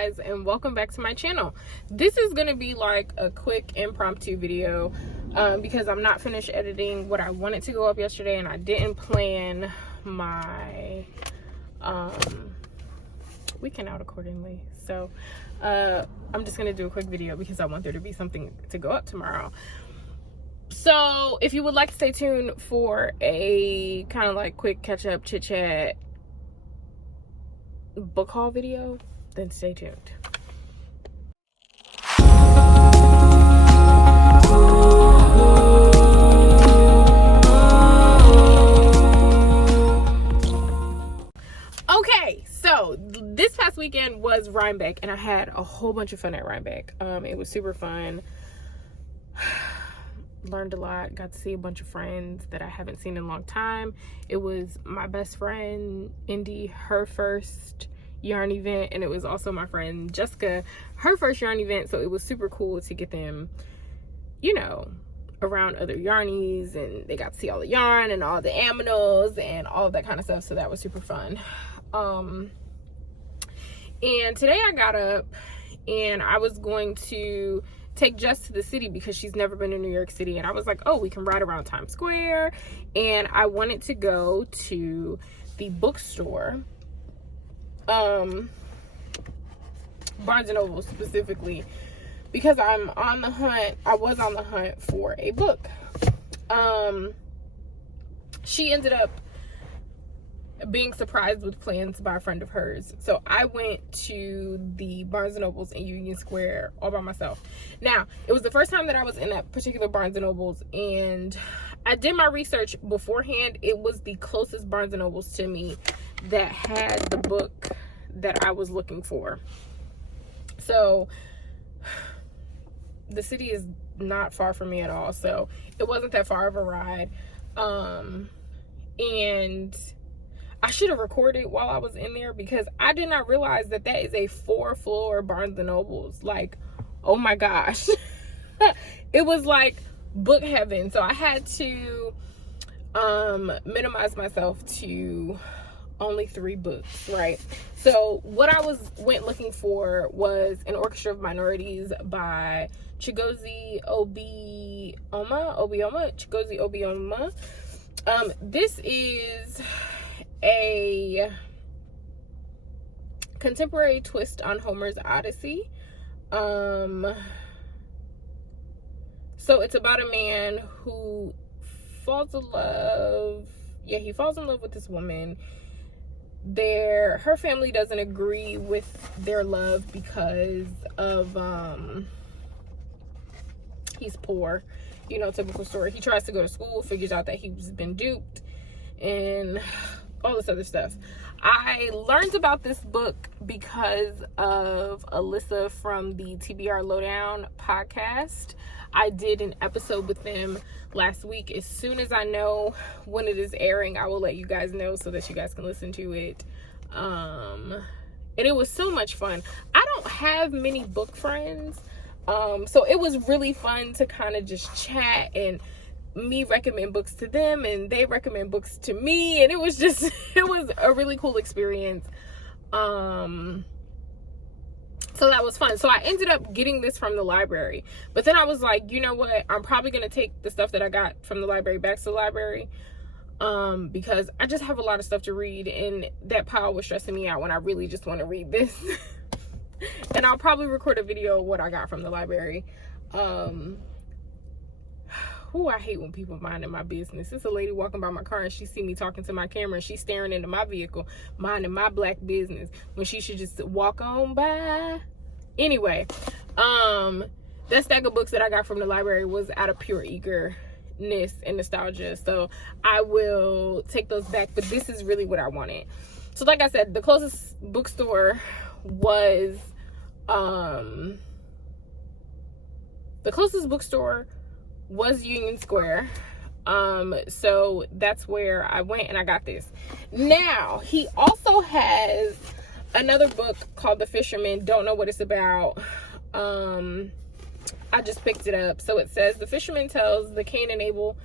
guys, and welcome back to my channel. This is gonna be like a quick impromptu video because I'm not finished editing what I wanted to go up yesterday, and I didn't plan my weekend out accordingly. So I'm just gonna do a quick video because I want there to be something to go up tomorrow. So if you would like to stay tuned for a kind of like quick catch up, chit chat, book haul video, then stay tuned. Okay, so this past weekend was Rhinebeck, and I had a whole bunch of fun at Rhinebeck. It was super fun. Learned a lot, got to see a bunch of friends that I haven't seen in a long time. It was my best friend Indy, her first yarn event, and it was also my friend Jessica, her first yarn event. So it was super cool to get them, you know, around other yarnies, and they got to see all the yarn and all the aminos and all of that kind of stuff. So that was super fun. And today I got up and I was going to take Jess to the city because she's never been to New York City, and I was like, oh, we can ride around Times Square, and I wanted to go to the bookstore, Barnes and Noble specifically, because I was on the hunt for a book. She ended up being surprised with plans by a friend of hers. So I went to the Barnes & Nobles in Union Square all by myself. Now, it was the first time that I was in that particular Barnes & Nobles, and I did my research beforehand. It was the closest Barnes & Nobles to me that had the book that I was looking for. So the city is not far from me at all, so it wasn't that far of a ride. And I should have recorded while I was in there because I did not realize that that is a 4-floor Barnes & Nobles. Like, oh my gosh. It was like book heaven. So I had to minimize myself to only 3 books, right? So what I went looking for was An Orchestra of Minorities by Chigozie Obioma. This is a contemporary twist on Homer's Odyssey. So it's about a man who falls in love. Yeah, he falls in love with this woman. Her family doesn't agree with their love because of he's poor, you know, typical story. He tries to go to school, figures out that he's been duped, and all this other stuff. I learned about this book because of Alyssa from the TBR Lowdown podcast. I did an episode with them last week. As soon as I know when it is airing, I will let you guys know so that you guys can listen to it. And it was so much fun. I don't have many book friends, so it was really fun to kind of just chat and me recommend books to them and they recommend books to me, and it was a really cool experience. So that was fun. So I ended up getting this from the library, but then I was like, you know what, I'm probably gonna take the stuff that I got from the library back to the library, because I just have a lot of stuff to read, and that pile was stressing me out when I really just want to read this. And I'll probably record a video of what I got from the library. I hate when people minding my business. It's a lady walking by my car and she see me talking to my camera and she's staring into my vehicle, minding my black business, when she should just walk on by. Anyway, that stack of books that I got from the library was out of pure eagerness and nostalgia. So I will take those back, but this is really what I wanted. So like I said, the closest bookstore was Union Square. So that's where I went and I got this. Now, he also has another book called The Fisherman. Don't know what it's about. I just picked it up. So it says, The Fisherman tells the Cain and Abel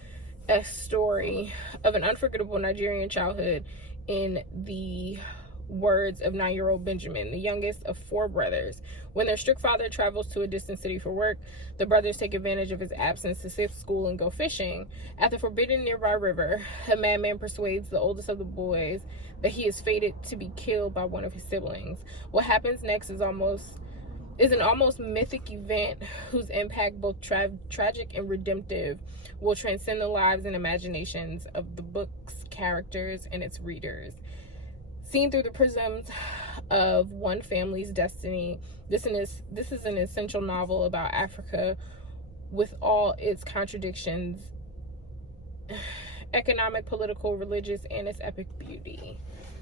a story of an unforgettable Nigerian childhood in the words of 9-year-old Benjamin, the youngest of 4 brothers. When their strict father travels to a distant city for work, the brothers take advantage of his absence to skip school and go fishing. At the forbidden nearby river, a madman persuades the oldest of the boys that he is fated to be killed by one of his siblings. What happens next is an almost mythic event whose impact, both tragic and redemptive, will transcend the lives and imaginations of the book's characters and its readers. Seen through the prisms of one family's destiny, this is an essential novel about Africa with all its contradictions, economic, political, religious, and its epic beauty.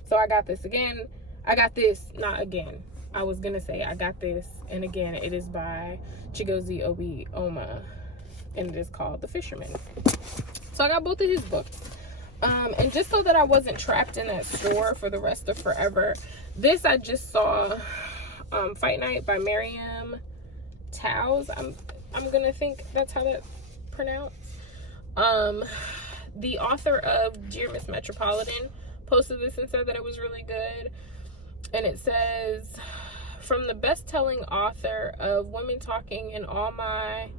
So I got this again. I got this, not again. I was gonna say I got this, and again, it is by Chigozie Obi-Oma, and it is called The Fisherman. So I got both of his books. And just so that I wasn't trapped in that store for the rest of forever, this I just saw, Fight Night by Miriam Towles. I'm gonna think that's how that's pronounced. The author of Dear Miss Metropolitan posted this and said that it was really good. And it says, from the best-selling author of Women Talking in All My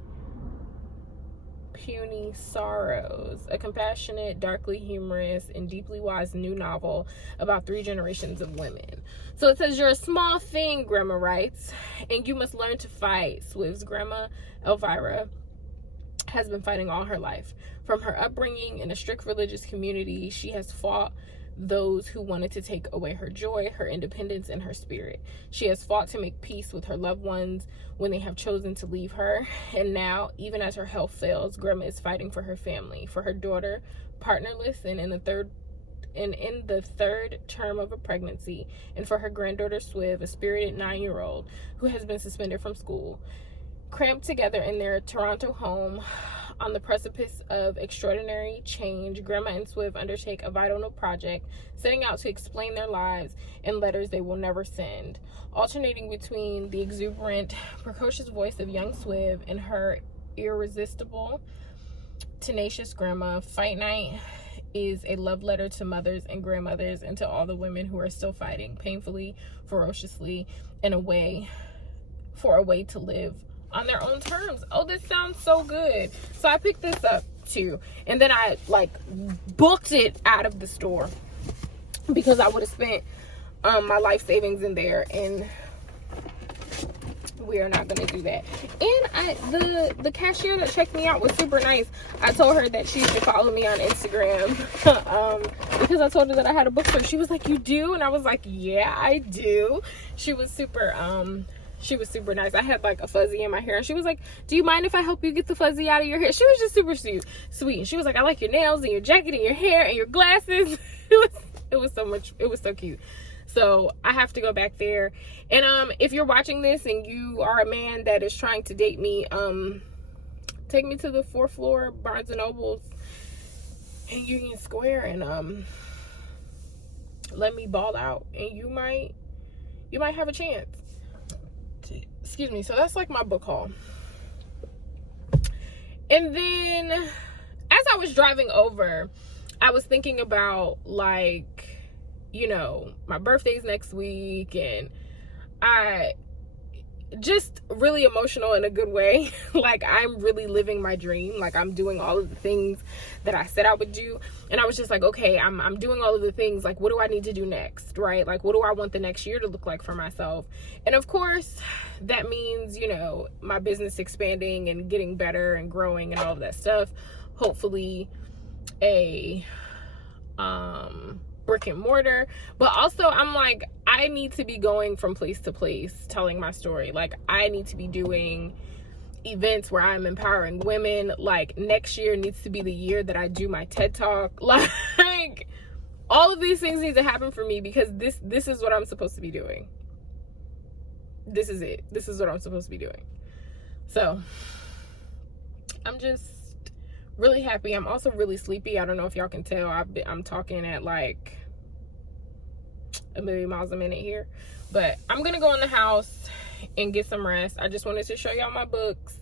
Puny Sorrows, a compassionate, darkly humorous, and deeply wise new novel about 3 generations of women. So it says, you're a small thing, Grandma writes, and you must learn to fight. Swift's grandma, Elvira, has been fighting all her life. From her upbringing in a strict religious community, she has fought those who wanted to take away her joy, her independence, and her spirit. She has fought to make peace with her loved ones when they have chosen to leave her. And now, even as her health fails, Grandma is fighting for her family, for her daughter, partnerless and in the third term of a pregnancy, and for her granddaughter Swiv, a spirited 9-year-old who has been suspended from school. Cramped together in their Toronto home on the precipice of extraordinary change, Grandma and Swiv undertake a vital project, setting out to explain their lives in letters they will never send. Alternating between the exuberant, precocious voice of young Swiv and her irresistible, tenacious grandma, Fight Night is a love letter to mothers and grandmothers and to all the women who are still fighting painfully, ferociously, for a way to live on their own terms. Oh, this sounds so good. So I picked this up too, and then I booked it out of the store because I would have spent my life savings in there, and we are not going to do that. And the cashier that checked me out was super nice. I told her that she should follow me on Instagram because I told her that I had a bookstore. She was like, you do? And I was like, yeah, I do. She was super nice. I had a fuzzy in my hair, and she was like, do you mind if I help you get the fuzzy out of your hair? She was just super sweet. She was like, I like your nails and your jacket and your hair and your glasses. It was so cute. So I have to go back there. And if you're watching this and you are a man that is trying to date me, take me to the 4th floor Barnes and Nobles in Union Square, and let me ball out, and you might have a chance. Excuse me. So that's my book haul. And then as I was driving over, I was thinking about my birthday's next week, and I just really emotional in a good way. I'm really living my dream. I'm doing all of the things that I said I would do, and I was just okay, I'm doing all of the things. What do I need to do next, right? What do I want the next year to look like for myself? And of course that means my business expanding and getting better and growing and all of that stuff. Hopefully a brick and mortar, but also I'm I need to be going from place to place telling my story. I need to be doing events where I'm empowering women. Next year needs to be the year that I do my TED Talk. All of these things need to happen for me, because this is what I'm supposed to be doing. This is it. This is what I'm supposed to be doing. So I'm just really happy. I'm also really sleepy. I don't know if y'all can tell. I'm talking at a million miles a minute here, but I'm gonna go in the house and get some rest. I just wanted to show y'all my books,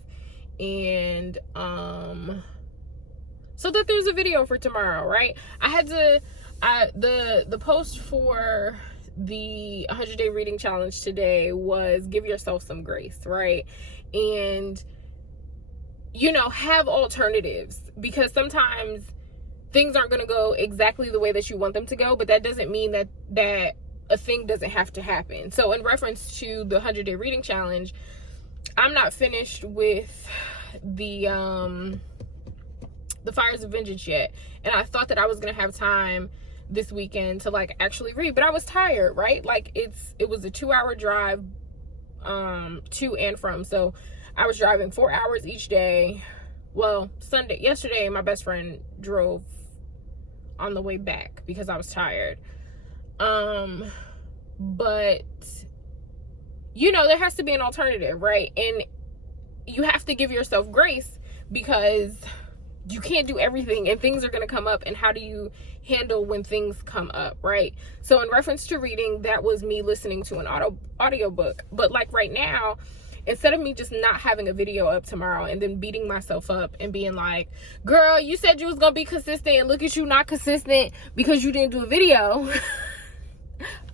and so that there's a video for tomorrow, right? I had to the post for the 100-day reading challenge today was give yourself some grace, right? And, you know, have alternatives, because sometimes things aren't going to go exactly the way that you want them to go, but that doesn't mean that a thing doesn't have to happen. So in reference to the 100-day reading challenge, I'm not finished with the Fires of Vengeance yet, and I thought that I was going to have time this weekend to like actually read, but I was tired, right? Like it was a 2-hour drive to and from, so I was driving 4 hours each day. Well, yesterday my best friend drove on the way back because I was tired. But you know, there has to be an alternative, right? And you have to give yourself grace, because you can't do everything and things are going to come up. And how do you handle when things come up, right? So in reference to reading, that was me listening to an audiobook. But like right now, instead of me just not having a video up tomorrow and then beating myself up and being like, girl, you said you was gonna be consistent and look at you not consistent because you didn't do a video.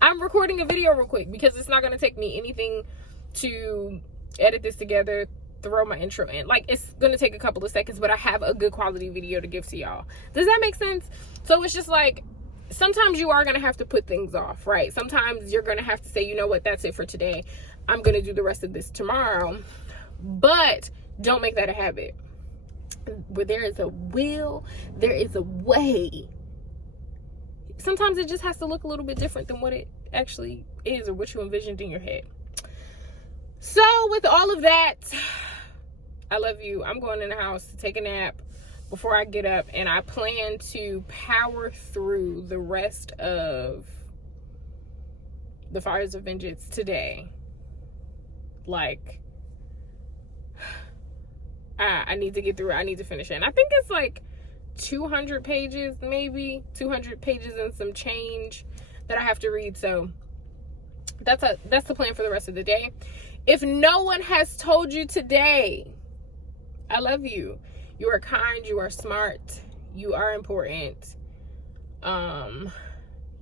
I'm recording a video real quick because it's not gonna take me anything to edit this together, throw my intro in. Like, it's gonna take a couple of seconds, but I have a good quality video to give to y'all. Does that make sense? So it's just like, sometimes you are gonna have to put things off, right? Sometimes you're gonna have to say, you know what, that's it for today. I'm gonna do the rest of this tomorrow. But don't make that a habit. Where there is a will, there is a way. Sometimes it just has to look a little bit different than what it actually is, or what you envisioned in your head. So with all of that, I love you. I'm going in the house to take a nap before I get up, and I plan to power through the rest of the Fires of Vengeance today. Like, I need to get through it. I need to finish it. And I think it's like 200 pages, maybe 200 pages and some change that I have to read. So that's the plan for the rest of the day. If no one has told you today, I love you. You are kind, you are smart, you are important.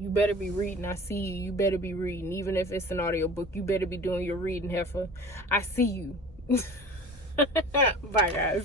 You better be reading. I see you. You better be reading. Even if it's an audiobook, you better be doing your reading, heifer. I see you. Bye, guys.